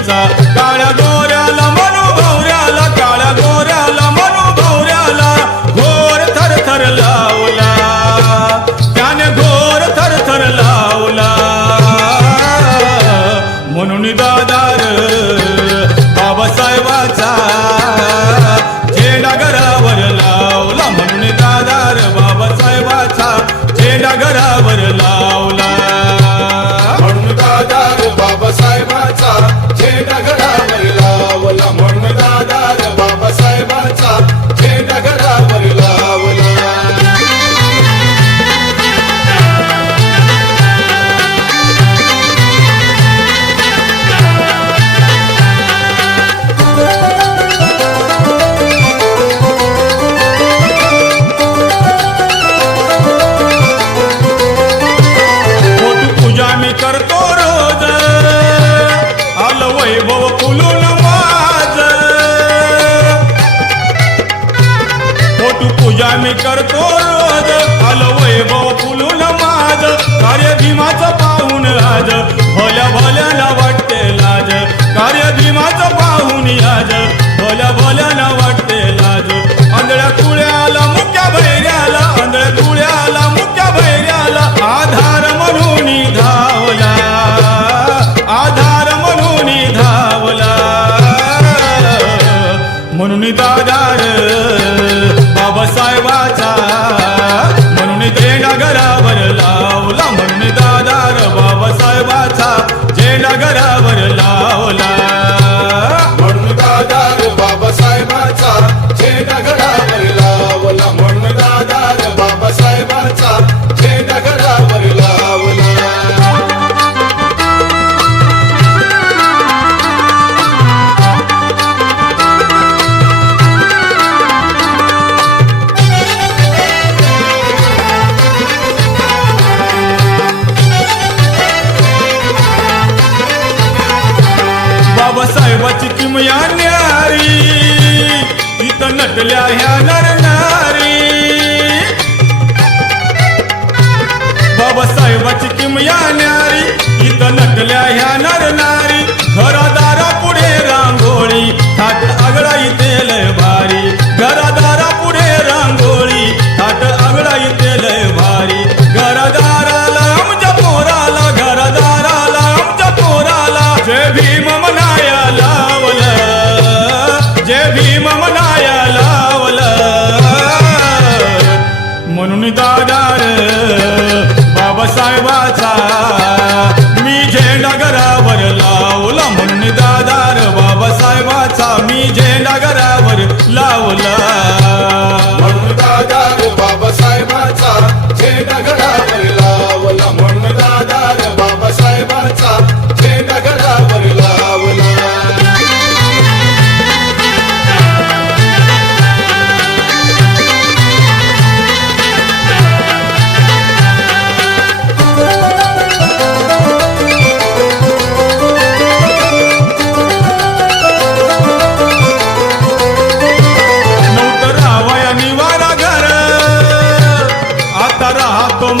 मुलीचा काळ्या गोऱ्याला म्हणू गौऱ्याला काळ्या गोऱ्याला म्हणू गौऱ्याला घोर थरथर लावला त्याने घोर थरथर लावला म्हणून दादार बाबासाहेबाचा झेंडा घरावर लावला म्हणून दादार बाबासाहेबाचा झेंडा घरावर लावला म्हणून दादार बाबासाहेबाचा झेंडा घरावर लावला म्हणून दादार बाबासाहेबाचा झेंडा घरावर लावला करतो रोज आलं वैभव फुलून माझ पोटू पूजा मी करतो रोज आलं वैभव फुलून माझ कार्य भीमाचं पाहून आज भल्या भल्याला वाटते लाज कार्य भीमाचं पाहून आज भल्या भल्याला वाटते लाज आंधळ्या कुळ्याला मुक्या भैऱ्याला आंधळ्या कुळ्याला मुक्या भैऱ्याला आधार म्हणून धावला आधार म्हणून धावला म्हणून दादार बाबासाहेबाचा म्हणून झेंडा घरावर लावला म्हणून दादार बाबासाहेबाचा झेंडा घरावर लावला म्हणून दादार बाबासाहेबाचा झेंडा घरावर लावला म्हणून दादार बाबासाहेबाचा झेंडा घरावर लावला बाबासाहेबाची किमया न्यारी इथं नटल्या ह्या नरनारी बाबासाहेबाची किमया न्यारी इथं नटल्या ह्या नरनारी घरादारा पुढे रांगोळी थाट आगळा इथे लय भारी घरादारा पुढे रांगोळी थाट आगळा इथे लय भारी घरादाराला आमच्या पोराला घरादाराला आमच्या पोराला जय भीम म्हणाया लावलं जय भीम म्हणाया लावलं म्हणून दादार बाबासाहेबाचा मी झेंडा घरावर लावला म्हणून दादार बाबासाहेबाचा मी झेंडा घरावर लावला म्हणून दादार बाबासाहेबाचा झेंडा घरावर लावला म्हणून दादार बाबासाहेबाचा झेंडा घरावर लावला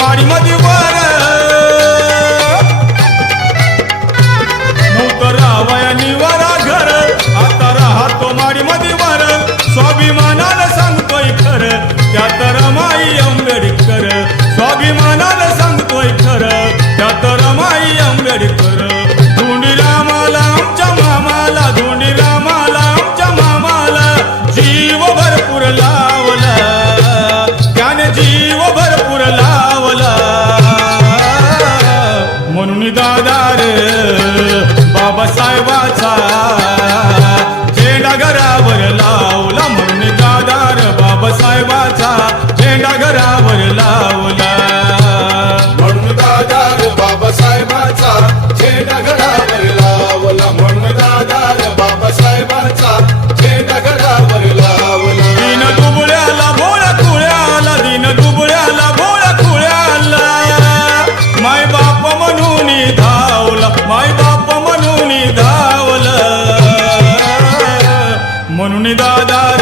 माडीमध्ये वर नव्हतं राहावया निवारा घर आता राहतो माडीमध्ये वर स्वाभिमानानं सांगतोय खरं त्यात रमाई आंबेडकर स्वाभिमानानं सांगतोय खरं त्यात रमाई आंबेडकर धोंडी रामाला आमच्या मामाला धोंडी रामाला आमच्या मामाला जीव भरपूर लावला त्याने जीव भरपूर लावला म्हणून दादार बाबासाहेबाचा झेंडा घरावर लावला म्हणून दादार बाबासाहेबाचा झेंडा घरावर लावला म्हणून दादार बाबासाहेबाचा झेंडा घरावर लावला म्हणून दादार बाबासाहेबाचा झेंडा घरावर लावला दिन दुबळ्याला भोळ्या कुळ्याला दिन दुबळ्याला भोळ्या कुळ्याला माय बाप म्हणून धावला माय बाप म्हणून धावलं म्हणून दादार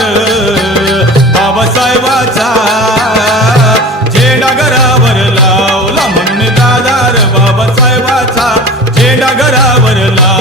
बाबासाहेबाचा झेंडा घरावर लावला म्हणून दादार बाबासाहेबाचा झेंडा घरावर लावला